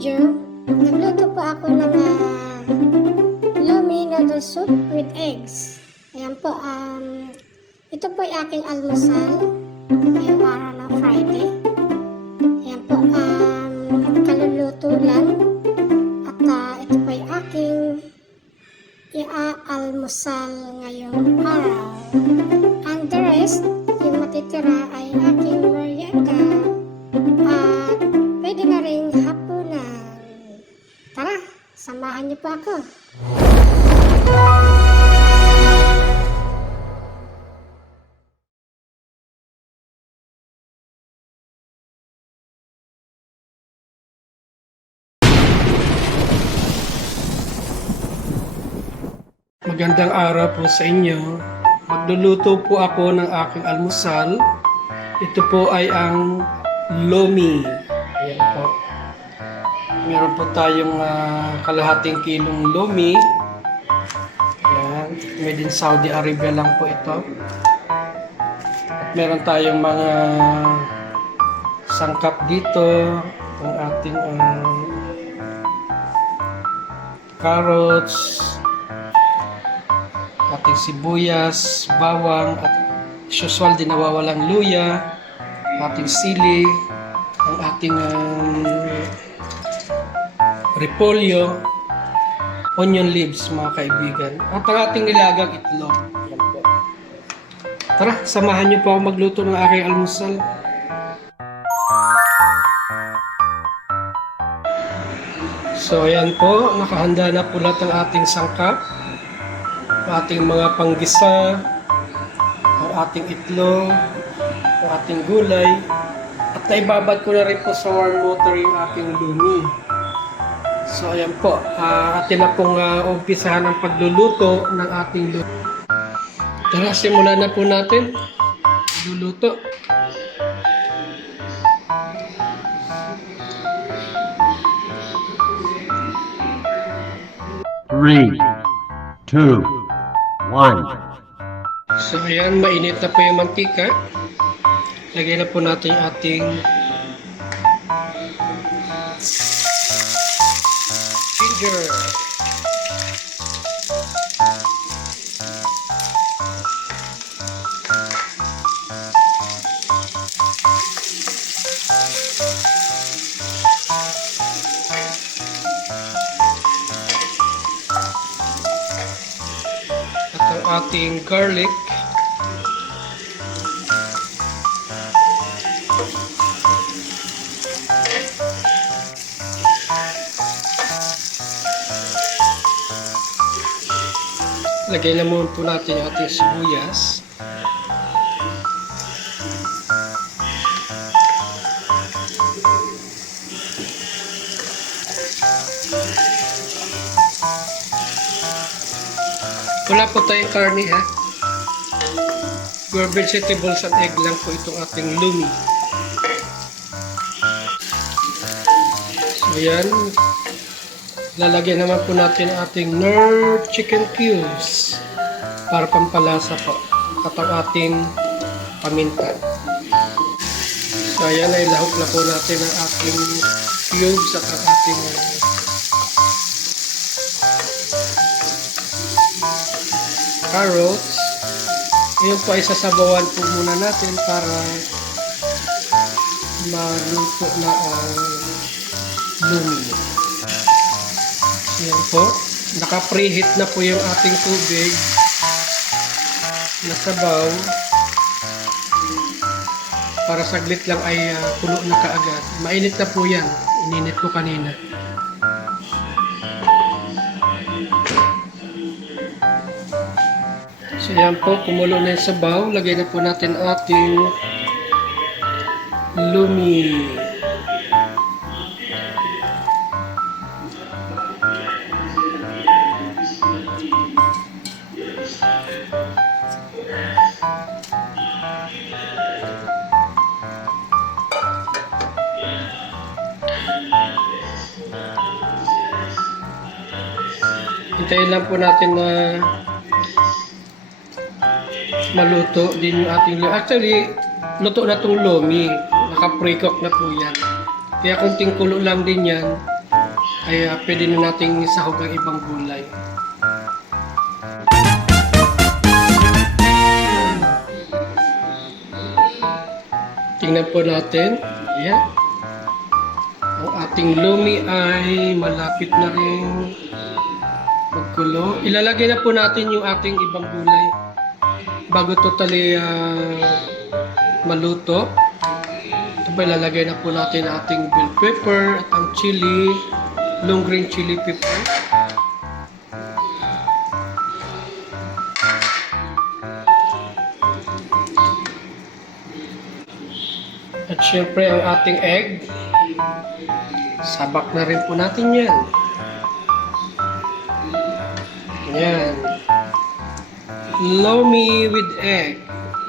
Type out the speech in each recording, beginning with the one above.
video, nagluto po ako ng lomi noodle soup with eggs. Ayan po, ito po ay aking almusal ngayong araw ng Friday. Ayan po, kaluluto lang. At ito po ay aking iaalmusal ngayong araw. And the rest, yung matitira ay aking merienda. At pwede na rin hapunan. Tara, samahan niyo po ako. Magandang araw po sa inyo. Magluluto po ako ng aking almusal. Ito po ay ang lomi. Ayan po. Meron po tayong kalahating kilong lomi. Ayan. Made in Saudi Arabia lang po ito. At meron tayong mga sangkap dito. Ang ating carrots, ating sibuyas, bawang, at usual din nawawalang luya, ating sili, ang ating repolyo, onion leaves mga kaibigan, at ang ating nilagang itlog. Yan po. Tara, samahan niyo po ako magluto ng aking almusal. So ayan po, nakahanda na po lahat ang ating sangkap. Ating mga panggisa, ang ating itlog, ang ating gulay, at naibabad ko na rin po sa warm water yung aking lumi. So ayan po, atin na pong umpisahan ang pagluluto ng ating lumi. Tara, simulan na po natin pagluluto. Three, two, 1. So ayan, mainit na po yung mantika. Lagay na po natin yung ating ginger. Ating garlic, lagay na muna po natin yung ating sibuyas, wala po tayong karne ha. Pure vegetables and egg lang po itong ating lumi. So yan. Lalagyan naman po natin ang ating Knorr chicken cubes para pampalasa po. At ang ating paminta. So ayan, ay lahok na po natin ang ating cubes at ang ating carrots. Ngayon po ay sasabawan po muna natin para maluto na ang lumi. Yan po. Naka-preheat na po yung ating tubig na sabaw. Para saglit lang ay kulo na kaagad. Mainit na po yan. Ininit ko kanina. So yan po, kumulo na yung sabaw. Lagay na po natin ating lumi. Hintayin lang po natin na maluto din yung ating lomi. Actually, luto na itong lomi. Naka-pre-cook na po yan. Kaya kunting kulo lang din yan. ay pwede na nating sahog ang ibang gulay. Tingnan po natin. Ayan. Ang ating lumi ay malapit na rin magkulo. Ilalagay na po natin yung ating ibang gulay bago totally maluto. Ito ba, ilalagay na po natin ang ating bell pepper at ang chili, long green chili pepper. At syempre ang ating egg. Sabak na rin po natin yan. Yan. Lomi with egg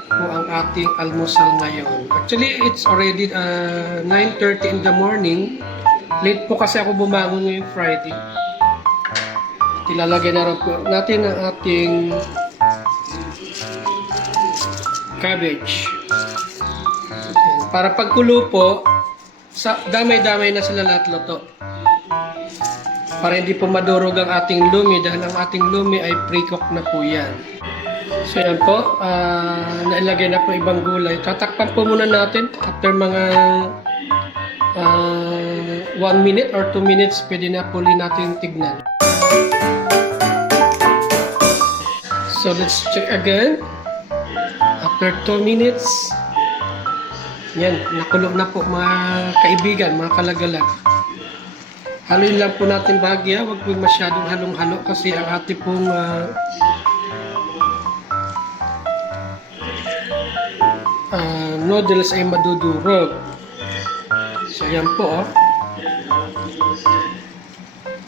po ang ating almusal ngayon. Actually, it's already 9:30 in the morning. Late po kasi ako bumangon ngayong Friday. At ilalagay na rin po natin ang ating cabbage. Yan. Para pagkulo po, damay-damay na sila lahat luto. Para hindi po madurog ang ating lumi dahil ang ating lumi ay pre-cook na po yan. So yan po, nailagay na po ibang gulay. Tatakpan po muna natin after mga 1 minute or 2 minutes, pwede na po natin tignan. So let's check again. After 2 minutes, yan, nakulo na po mga kaibigan, mga kalagalag. Haluin lang po natin bahagya, wag po masyadong halong-halo kasi ang ating pong noodles ay madudurog. So yan po.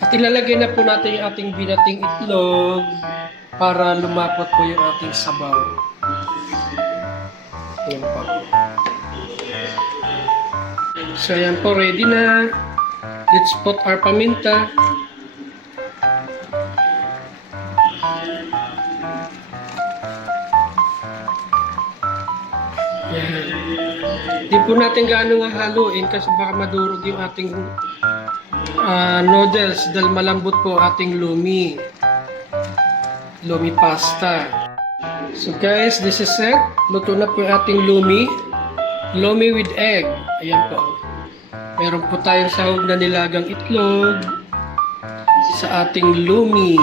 At ilalagay na po natin yung ating binating itlog para lumapot po yung ating sabaw. Yan po. So yan po, ready na. Let's put our paminta. Yan. Di po natin gaano nga haluin kasi baka madurog yung ating noodles dahil malambot po ating lumi. Lumi pasta. So guys, this is it. Luto na po yung ating lumi. Lumi with egg. Ayan po. Meron po tayong sahog na nilagang itlog sa ating lumi.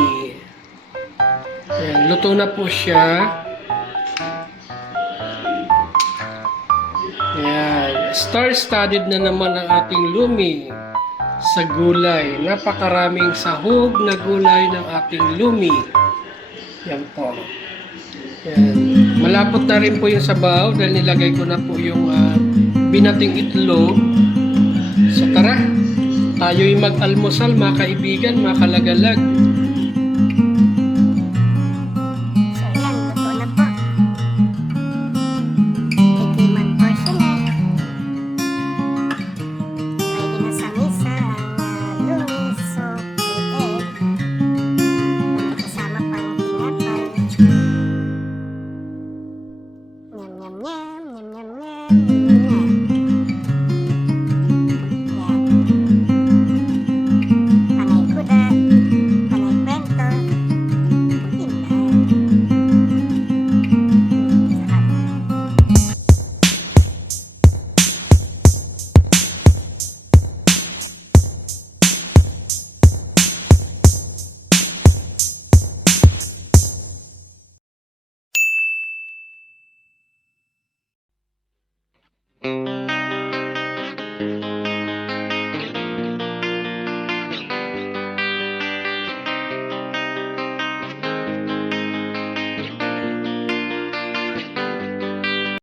Ayan, luto na po siya. Ayan, star-studded na naman ang ating lumi sa gulay. Napakaraming sahog na gulay ng ating lumi. Yan po. Ayan. Malapot na rin po yung sabaw dahil nilagay ko na po yung binating itlog. So tara, tayo'y mag-almusal mga kaibigan, mga kalagalag. So yan, luto na po. Tikiman portion na. Ready na sa misa ang lumi soup with egg. May kasama pang tinapay. Nyam nyam nyam, nyam nyam nyam, nyam nyam. Panay kuda, panay kwento. Yun na. Sarap.